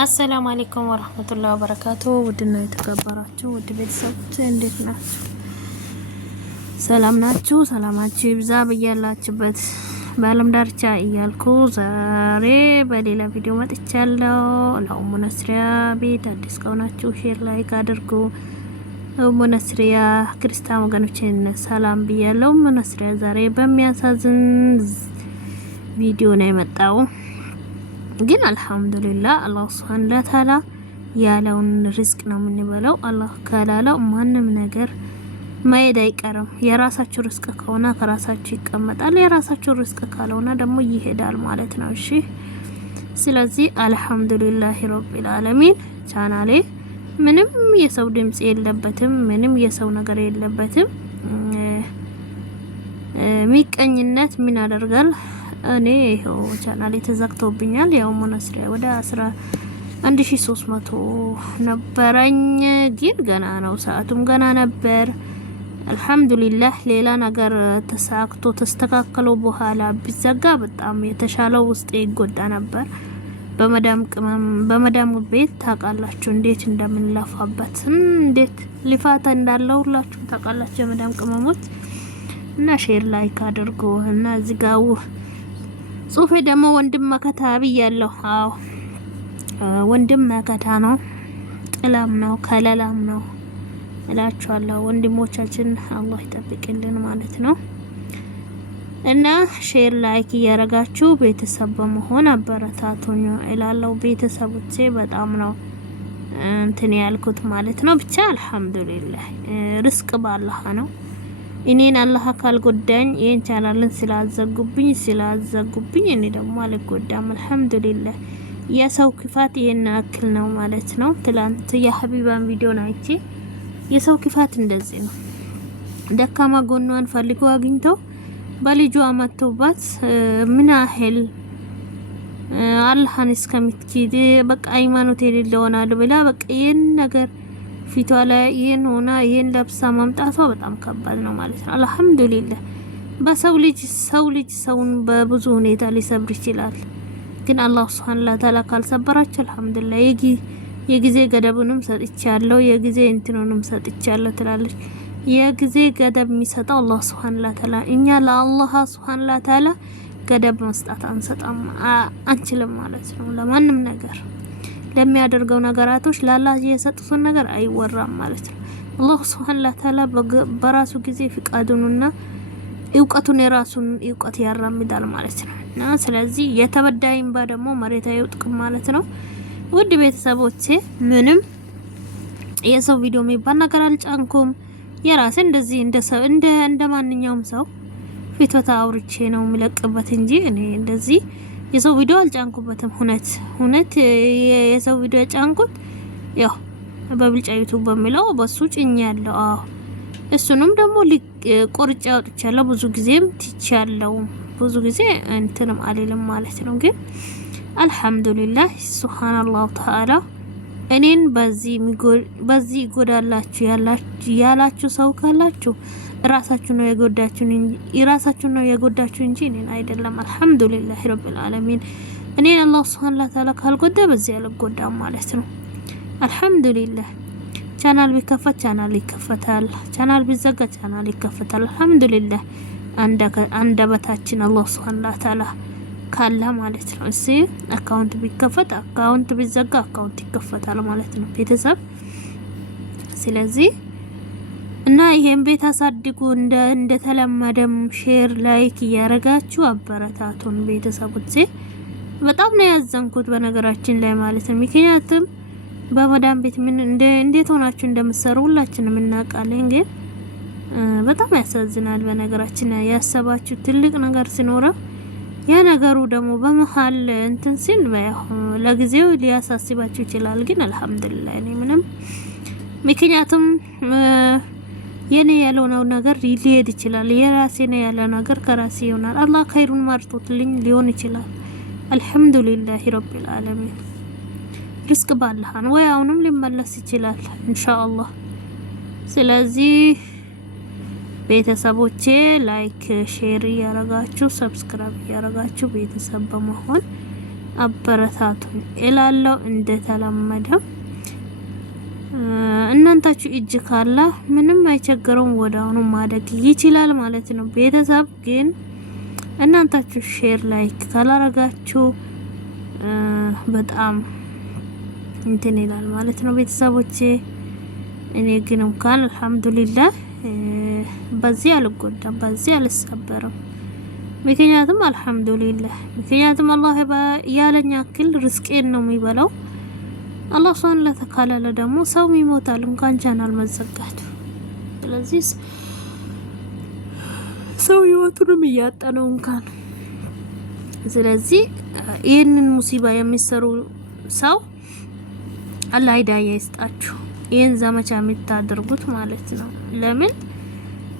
አሰላሙ አለይኩም ወራህመቱላሂ ወበረካቱ። ውድና የተከበራችሁ ውድ ቤተሰቦች እንዴት ናችሁ? ሰላም ናችሁ? ሰላማችሁ ይብዛ በያላችሁበት በዓለም ዳርቻ እያልኩ ዛሬ በሌላ ቪዲዮ መጥቻለሁ። ለኡሙ ነስሪያ ቤት አዲስ ከሆናችሁ ሼር ላይክ አድርጉ። ኡሙ ነስሪያ ክርስቲያን ወገኖችን ሰላም ብያለሁ። ኡሙ ነስሪያ ዛሬ በሚያሳዝን ቪዲዮ ነው የመጣው። ግን አልহামዱሊላህ አላህ Subhanahu Wa Ta'ala ያለውን ሪዝቅ ነው የምንበላው። አላህ ካላለው ማንም ነገር ማይድ አይቀርም። የራሳችሁ ሪዝቅ ከሆነ ከራሳችሁ ይቀመጣል፣ የራሳችሁ ሪዝቅ ካልሆነ ደግሞ ይሄዳል ማለት ነው። እሺ ስለዚህ አልহামዱሊላህ ረቢል ዓለሚን ቻናሌ ምንም የሰው ድምጽ የለበትም፣ ምንም የሰው ነገር የለበትም። ሚቀኝነት ምን ያደርጋል? እኔ ይሄው ቻናሌ ተዘግቶብኛል። ያው ኡሙ ነስሪያ ወደ 11300 ነበረኝ፣ ግን ገና ነው፣ ሰዓቱም ገና ነበር። አልহামዱሊላህ ሌላ ነገር ተሳክቶ ተስተካከለ በኋላ ቢዘጋ በጣም የተሻለው ውስጥ ይጎዳ ነበር። በመዳም ቤት ታውቃላችሁ እንዴት እንደምንለፋበት፣ እንዴት ልፋት እንዳለው ሁላችሁ ታውቃላችሁ የመዳም ቅመሞች። እና ሼር ላይክ አድርጉ እና ዝጋው ጽሁፌ ደግሞ ወንድም መከታ ብያለሁ። አዎ ወንድም መከታ ነው፣ ጥላም ነው፣ ከለላም ነው እላችኋለሁ። ወንድሞቻችን አላህ ይጠብቅልን ማለት ነው። እና ሼር ላይክ እያረጋችሁ ቤተሰብ በመሆን አበረታቱኝ እላለሁ። ቤተሰቦቼ በጣም ነው እንትን ያልኩት ማለት ነው። ብቻ አልহামዱሊላህ ሪዝቅ ባላህ ነው። እኔን አላህ ካልጎዳኝ ይሄን ቻናልን ስላዘጉብኝ እኔ ደግሞ አልጎዳም። አልহামዱሊላህ የሰው ክፋት ይሄን አክል ነው ማለት ነው። ትላንት የሀቢባን ቪዲዮ አይቼ የሰው ክፋት እንደዚህ ነው። ደካማ ጎኗን ፈልጎ አግኝተው በልጇ አመተውባት ምን ያህል አላህን እስከምትኪድ በቃ ሃይማኖት የሌለውናል ብላ በቃ ይሄን ነገር ፊቷ ላይ ይሄን ሆና ይሄን ለብሳ ማምጣቷ በጣም ከባድ ነው ማለት ነው። አልহামዱሊላህ በሰው ልጅ ሰውን በብዙ ሁኔታ ሊሰብር ይችላል፣ ግን አላህ Subhanahu Wa Ta'ala ካልሰበራችሁ አልহামዱሊላህ የጊዜ ገደቡንም ሰጥቻለሁ፣ የጊዜ እንትኑንም ሰጥቻለሁ ትላለች። የጊዜ ገደብ የሚሰጠው አላህ Subhanahu Wa Ta'ala፣ እኛ ለአላህ Subhanahu Wa Ta'ala ገደብ መስጠት አንችልም ማለት ነው። ለማንም ነገር ለሚያደርገው ነገራቶች ለአላህ የሰጡትን ነገር አይወራም ማለት ነው። አላህ Subhanahu Wa Ta'ala በራሱ ጊዜ ፍቃዱንና እውቀቱን የራሱን እውቀት ያራምዳል ማለት ነው። እና ስለዚህ የተበዳይም ደግሞ መሬት አይውጥቅም ማለት ነው። ውድ ቤተሰቦቼ ምንም የሰው ቪዲዮ የሚባል ነገር አልጫንኩም። የራሴ እንደዚህ እንደ ማንኛውም ሰው ፊትወታ አውርቼ ነው የሚለቅበት እንጂ እኔ እንደዚህ የሰው ቪዲዮ አልጫንኩበትም። ሁነት የሰው ቪዲዮ ጫንኩት ያው በብልጫ ዩቲዩብ በሚለው በሱ ጭኛለሁ። እሱንም ደግሞ ቆርጬ አውጥቻለሁ። ብዙ ጊዜም ትቻለሁ፣ ብዙ ጊዜ እንትንም አልልም ማለት ነው። ግን አልহামዱሊላህ ሱብሃንአላህ ተዓላ እኔን በዚህ ይጎዳላችሁ ያላችሁ ሰው ካላችሁ ራሳችሁ ነው የጎዳችሁ እንጂ እኔን አይደለም። አልহামዱሊላህ ረቢል ዓለሚን እኔን አላህ Subhanahu Wa Ta'ala ካልጎዳ በዚህ አልጎዳም ማለት ነው። አልহামዱሊላህ ቻናል ቢከፈት ቻናል ይከፈታል፣ ቻናል ቢዘጋ ቻናል ይከፈታል። አልহামዱሊላህ አንደበታችን አላህ Subhanahu Wa Ta'ala ካላ ማለት ነው። እሺ አካውንት ቢከፈት አካውንት ቢዘጋ አካውንት ይከፈታል ማለት ነው ቤተሰብ። ስለዚህ እና ይሄን ቤት አሳድጉ እንደተለመደም ሼር ላይክ እያረጋችሁ አበረታቱን ቤተሰቦቼ። በጣም ነው ያዘንኩት በነገራችን ላይ ማለት ነው። ምክንያቱም በመዳም ቤት እንዴት ሆናችሁ እንደምትሰሩ ሁላችንም እናውቃለን፣ ግን በጣም ያሳዝናል በነገራችን ላይ። ያሰባችሁ ትልቅ ነገር ሲኖረው ያ ነገሩ ደግሞ በመሃል እንትን ሲል ለጊዜው ሊያሳስባችሁ ይችላል፣ ግን አልহামዱሊላህ እኔ ምንም ምክንያቱም የኔ ያለውን ነገር ሊሄድ ይችላል፣ የራሴ ነው ያለው ነገር ከራሴ ይሆናል። አላህ ኸይሩን ማርጦትልኝ ሊሆን ይችላል። አልহামዱሊላህ ረቢል ዓለሚን ሪዝቅ ባላህ ነው፣ ወይ አሁንም ሊመለስ ይችላል ኢንሻአላህ። ስለዚህ ቤተሰቦቼ ላይክ ሼር ያረጋችሁ ሰብስክራይብ ያረጋችሁ ቤተሰብ በመሆን አበረታቱኝ እላለሁ። እንደተለመደው እናንታችሁ እጅ ካለ ምንም አይቸገረውም፣ ወዳውኑ ማደግ ይችላል ማለት ነው። ቤተሰብ ግን እናንታችሁ ሼር ላይክ ካላረጋችሁ በጣም እንትን ይላል ማለት ነው ቤተሰቦቼ። እኔ ግን እንኳን አልহামዱሊላህ በዚህ አልጎዳም፣ በዚህ አልሰበርም። ምክንያቱም አልহামዱሊላህ ምክንያቱም አላህ ያለኝ ያክል ርስቄን ነው የሚበላው። አላህ ሱብሃነሁ ወተዓላ ደግሞ ሰው ይሞታል እንኳን ቻናል መዘጋቱ። ስለዚህ ሰው ህይወቱንም እያጣነው እንኳን ስለዚህ ይሄንን ሙሲባ የሚሰሩ ሰው አላህ ሂዳያ ይስጣችሁ። ይሄን ዘመቻ የምታደርጉት ማለት ነው።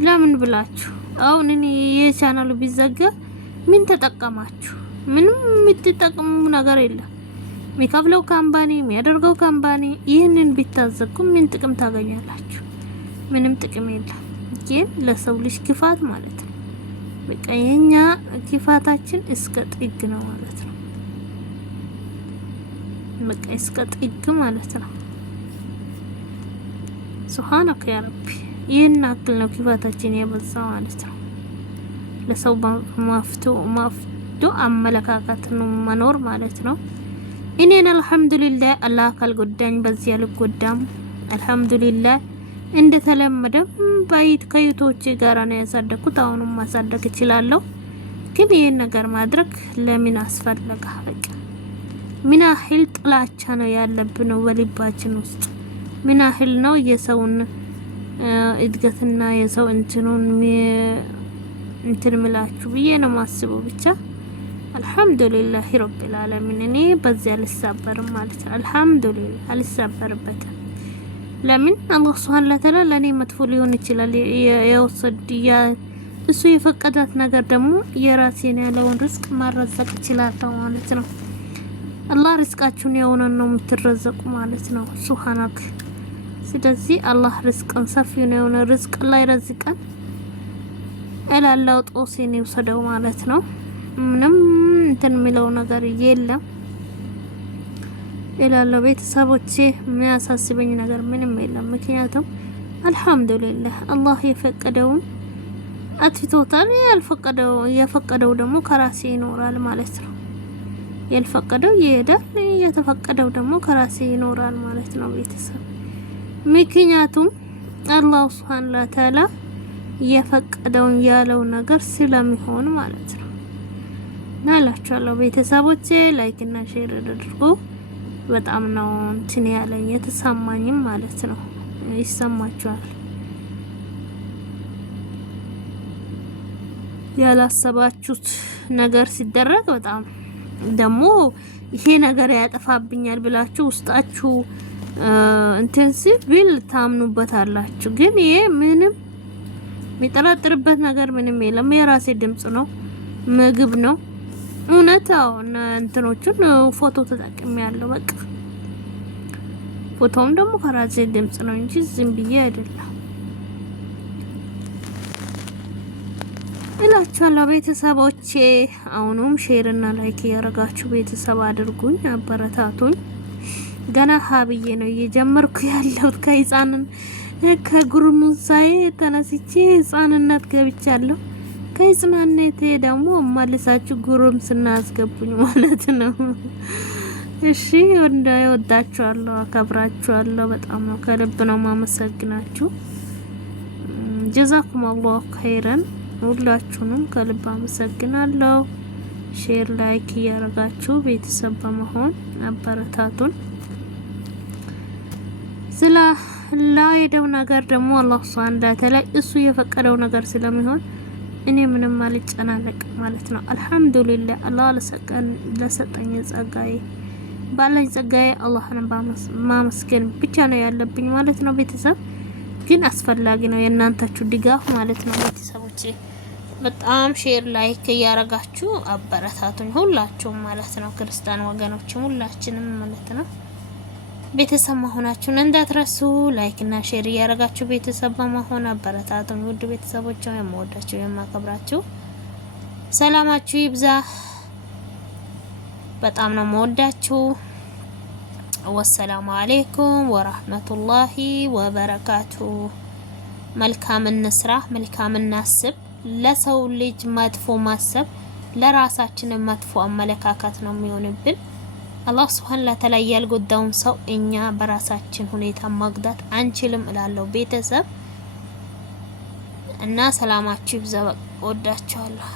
ለምን ብላችሁ አሁን እኔ የቻናሉ ቢዘጋ ምን ተጠቀማችሁ? ምንም የምትጠቀሙ ነገር የለም። የሚከፍለው ካምፓኒ የሚያደርገው ካምፓኒ ይህንን ቢታዘጉ ምን ጥቅም ታገኛላችሁ? ምንም ጥቅም የለም። ግን ለሰው ልጅ ክፋት ማለት ነው። በቃ የኛ ክፋታችን እስከ ጥግ ነው ማለት ነው። በቃ እስከ ጥግ ማለት ነው። ሱብሃነከ ያ ረቢ ይህን አክል ነው ክፋታችን የበዛው ማለት ነው። ለሰው ማፍቶ አመለካከት ነው መኖር ማለት ነው። እኔን አልহামዱሊላህ አላህ ካልጎዳኝ በዚህ አልጎዳም። አልহামዱሊላህ እንደተለመደው ባይት ከዩቶቼ ጋራ ነው ያሳደኩት። አሁንም ማሳደግ እችላለሁ። ግን ይሄን ነገር ማድረግ ለምን አስፈለገ? በቃ ምን ያህል ጥላቻ ነው ያለብን በልባችን ውስጥ? ምን ያህል ነው የሰውን እድገትና የሰው እንትኑን እንትን ምላችሁ ብዬ ነው ማስበው። ብቻ አልহামዱሊላህ ረቢል ዓለሚን እኔ በዚህ አልሰበርም ማለት ነው። አልহামዱሊላህ አልሰበርበትም። ለምን አላህ ሱብሃነሁ ወተዓላ ለኔ መጥፎ ሊሆን ይችላል እሱ የፈቀዳት ነገር ደግሞ የራሴን ያለውን ርስቅ ማረዘቅ ይችላል ማለት ነው። አላህ ርስቃችሁን የሆነን ነው የምትረዘቁ ማለት ነው። ሱብሃነክ ስለዚህ አላህ ርስቅን ሰፊውን የሆነ ርስቅ ላይ ረዝቀን እላላው ጦሴን ይወሰደው ማለት ነው። ምንም እንትን የሚለው ነገር የለም እላለሁ። ቤተሰቦቼ የሚያሳስበኝ ነገር ምንም የለም። ምክንያቱም አልহামዱሊላህ አላህ የፈቀደውን አትቶታል። የፈቀደው ደግሞ ከራሴ ይኖራል ማለት ነው። ያልፈቀደው ይሄዳል፣ የተፈቀደው ደግሞ ከራሴ ይኖራል ማለት ነው ቤተሰብ። ምክንያቱም አላህ ሱብሃነሁ ወተዓላ የፈቀደውን ያለው ነገር ስለሚሆን ማለት ነው። ናላችኋለሁ ቤተሰቦቼ ላይክ እና ሼር አድርጉ። በጣም ነው እንትን ያለኝ የተሰማኝም ማለት ነው። ይሰማችኋል። ያላሰባችሁት ነገር ሲደረግ በጣም ደግሞ ይሄ ነገር ያጠፋብኛል ብላችሁ ውስጣችሁ እንትን ሲል ታምኑበታላችሁ። ግን ይሄ ምንም የሚጠራጥርበት ነገር ምንም የለም። የራሴ ድምጽ ነው፣ ምግብ ነው። እውነታው እንትኖቹን ፎቶ ተጠቅሜ ያለው በቃ ፎቶውም ደግሞ ከራሴ ድምጽ ነው እንጂ ዝም ብዬ አይደለም እላችኋለሁ ቤተሰቦቼ። አሁንም ሼር እና ላይክ ያረጋችሁ ቤተሰብ አድርጉኝ፣ አበረታቱኝ። ገና ሀብዬ ነው እየጀመርኩ ያለሁት ከጉርሙሳዬ ተነስቼ ህፃንነት ገብቻለሁ። ከህፃንነቴ ደግሞ ማለሳችሁ ጉሩም ስናስገቡኝ ማለት ነው። እሺ ወዳችኋለሁ፣ አከብራችኋለሁ። በጣም ነው ከልብ ነው ማመሰግናችሁ። ጀዛኩም አላሁ ኸይረን። ሁላችሁንም ከልብ አመሰግናለሁ። ሼር ላይክ ያረጋችሁ ቤተሰብ በመሆን አበረታቱን። ስለ ላይደው ነገር ደግሞ አላህ ሱብሃነሁ ወተዓላ እሱ የፈቀደው ነገር ስለሚሆን እኔ ምንም አልጨናነቅ ማለት ነው። አልহামዱሊላህ አላህ ለሰጠኝ ጸጋዬ ባለኝ ጸጋዬ አላህን ማመስገን ብቻ ነው ያለብኝ ማለት ነው። ቤተሰብ ግን አስፈላጊ ነው የእናንተችሁ ድጋፍ ማለት ነው። ቤተሰቦቼ በጣም ሼር ላይክ ያረጋችሁ አበረታቱኝ ሁላችሁም ማለት ነው። ክርስቲያን ወገኖችም ሁላችንም ማለት ነው። ቤተሰብ መሆናችሁን እንዳትረሱ። ላይክ እና ሼር ያረጋችሁ ቤተሰብ በመሆን አበረታቱኝ። ውድ ቤተሰቦቼ የምወዳችሁ የማከብራችሁ ሰላማችሁ ይብዛ። በጣም ነው መወዳችሁ። ወሰላሙ አለይኩም ወራህመቱላሂ ወበረካቱ። መልካም እንስራ፣ መልካም እናስብ። ለሰው ልጅ መጥፎ ማሰብ ለራሳችን መጥፎ አመለካከት ነው የሚሆንብን። አላህ ሱብሃነሁ ወተዓላ ያልጎዳውን ሰው እኛ በራሳችን ሁኔታ ማግዳት አንችልም እላለሁ ቤተሰብ እና ሰላማችሁ ይብዛ። ወዳችኋለሁ።